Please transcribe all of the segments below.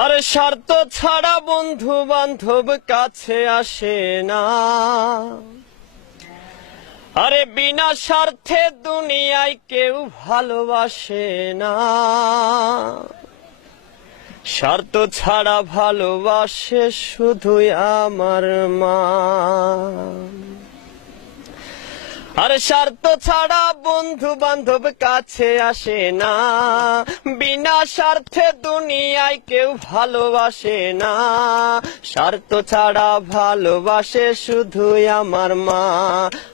আরে স্বার্থ ছাড়া বন্ধু বান্ধব কাছে আসে না। আরে বিনা স্বার্থে দুনিয়ায় কেউ ভালোবাসে না। স্বার্থ ছাড়া ভালোবাসে শুধুই আমার মা। আরে স্বার্থ ছাড়া বন্ধু বান্ধব কাছে আসে না। বিনা স্বার্থে দুনিয়ায় কেউ ভালোবাসে না। স্বার্থ ছাড়া ভালোবাসে শুধুই আমার মা।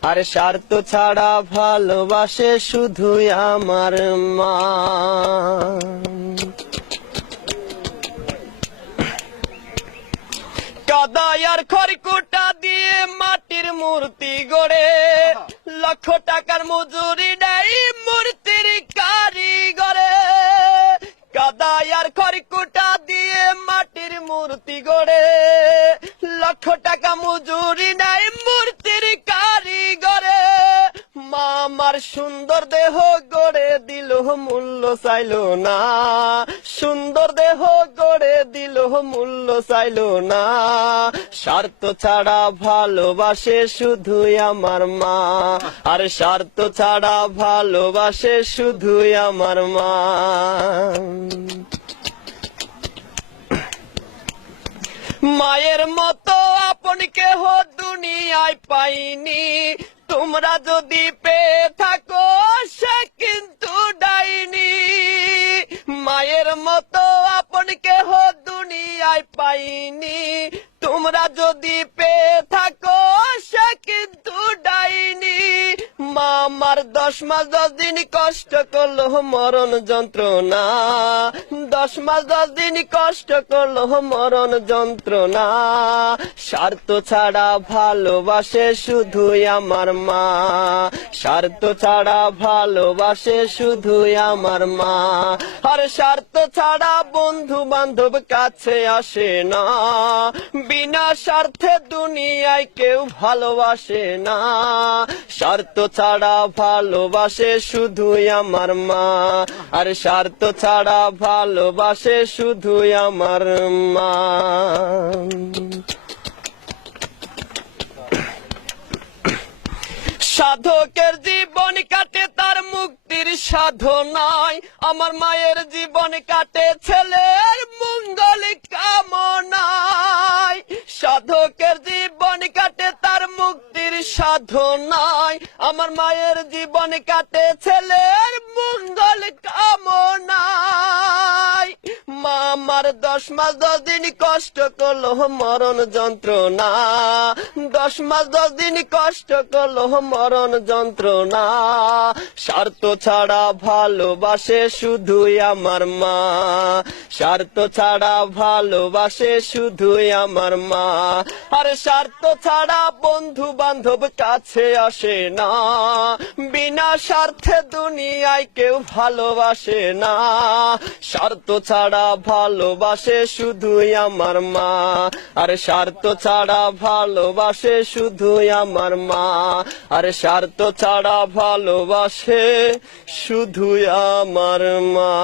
আরে স্বার্থ ছাড়া ভালোবাসে শুধুই আমার মা। কাদায় আর খড়কুটা দিয়ে মাটির মূর্তি গড়ে, লক্ষ টাকার মজুরি নেই মূর্তির কারিগরে। কাদায় আর খড়কুটা দিয়ে মাটির মূর্তি গড়ে, লক্ষ টাকা মজুরি নেই মূর্তির কারিগরে। মা আমার সুন্দর দেহ গড়ে দিল মূল্য চাইলো না। সুন্দর দেহ গড়ে দিল মূল্য চাইলো না। স্বার্থ ছাড়া ভালোবাসে শুধুই আমার মা। আর স্বার্থ ছাড়া ভালোবাসে শুধুই আমার মা। মায়ের মতো আপন কেহ দুনিয়ায় পাইনি। তোমরা যদি পেয়ে থাকো সে কিন্তু ডাইনি। মায়ের মতো আপন কেহ দুনিয়ায় পাইনি। তোমরা যদি পেয়ে থাকো সে কিন্তু ডাইনি। মা আমার 10 মাস 10 দিন কষ্ট করলো মরণ যন্ত্রণা। 10 মাস 10 দিন কষ্ট করলো মরণ যন্ত্রণা। স্বার্থ ছাড়া ভালোবাসে শুধুই আমার মা। স্বার্থ ছাড়া ভালোবাসে শুধুই আমার মা। আর স্বার্থ ছাড়া বন্ধু বান্ধব কাছে আসে না। বিনা স্বার্থে দুনিয়ায় কেউ ভালোবাসে না। স্বার্থ ছাড়া ভালোবাসে শুধুই আমার মা। আর স্বার্থ ছাড়া ভালোবাসে শুধুই আমার মা। সাধকের জীবন কাটে তার মুক্তির সাধনায়। আমার মায়ের জীবন কাটে ছেলের মঙ্গল কামনায়। সাধকের জীবন কাটে তার মুক্তির সাধনায়। আমার মায়ের জীবন কাটে ছেলের মঙ্গল কামনায়। মা আমার 10 মাস 10 দিন কষ্ট করলো মরণ যন্ত্রণা। 10 মাস 10 দিন কষ্ট করলো মরণ যন্ত্রণা। স্বার্থ ছাড়া ভালোবাসে শুধুই আমার মা। স্বার্থ ছাড়া ভালোবাসে শুধুই আমার মা। আর স্বার্থ ছাড়া বন্ধু বান্ধব কাছে আসে না। বিনা স্বার্থে দুনিয়ায় কেউ ভালোবাসে না। স্বার্থ ছাড়া ভালোবাসে শুধুই আমার মা। আর স্বার্থ ছাড়া ভালোবাসে শুধুই আমার মা। আর স্বার্থ ছাড়া ভালোবাসে শুধুই আমার মা।